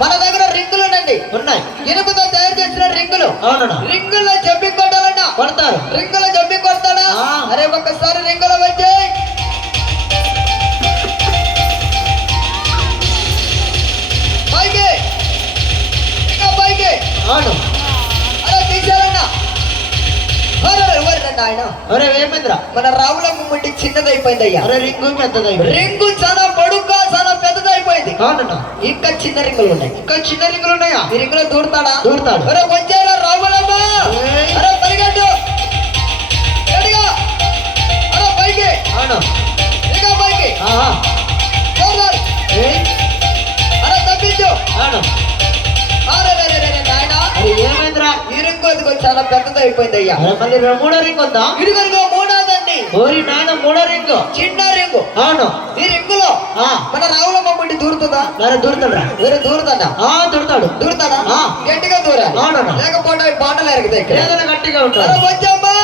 మన దగ్గర రింగులు ఉన్నాయి ఇనుముతో తయారు చేసిన రింగులు. అవునా? రింగుల్లో జంపి కొట్టాలన్నా కొడతారు. రింగులో జంపి కొడతాడా? అరే ఒక్కసారి రింగులో వచ్చి పైకి ఇంకా పైకి. అవును. అరే తీసారన్నా. ఆయన అరే ఏమైందిరా? మన రావులమ్మ ముట్టి చిన్నదైపోయింది అయ్యా. అరే రింగు పెద్దదైపోయింది. రింగు చాలా పొడుగ్గా చాలా పెద్దదైపోయింది. అవునా? ఇంకా చిన్న రింగులు ఉన్నాయి. ఇంకా చిన్న రింగులు ఉన్నాయా? ఈ రింగులో దూరుతాడా? దూరుతాడు. అరే వచ్చేలా రావులమ్మ. అరే పరిగెట్టు గట్టిగా. అరే పైకి. అవును. ఇంకా పైకి. చూడాలి. అరే తప్పించు. అవును. అరే నాయన అరే ఏమైందిరా? ఈ రింగు అదిగో చాలా పెద్దదైపోయింది అయ్యా. అరే మళ్ళీ మూడో రింగ్ ఉందా? ఇదిగో మూడోదండి. ఓరి నాయన మూడో రింగు. చిన్న రింగు. అవును. ఈ రింగులో మన రావులమ్మ ముట్టి దూరుతుందా? మరి దూరుతాడా? వేరే దూరుతాడా? దూరుతాడు. దూరుతాడా? ఆ. గట్టిగా దూరాలి. అవునన్నా. లేకపోతే బాటలు ఎరుగుతాయి. ఏదైనా గట్టిగా ఉంటాడు. అరే వచ్చామ్మా.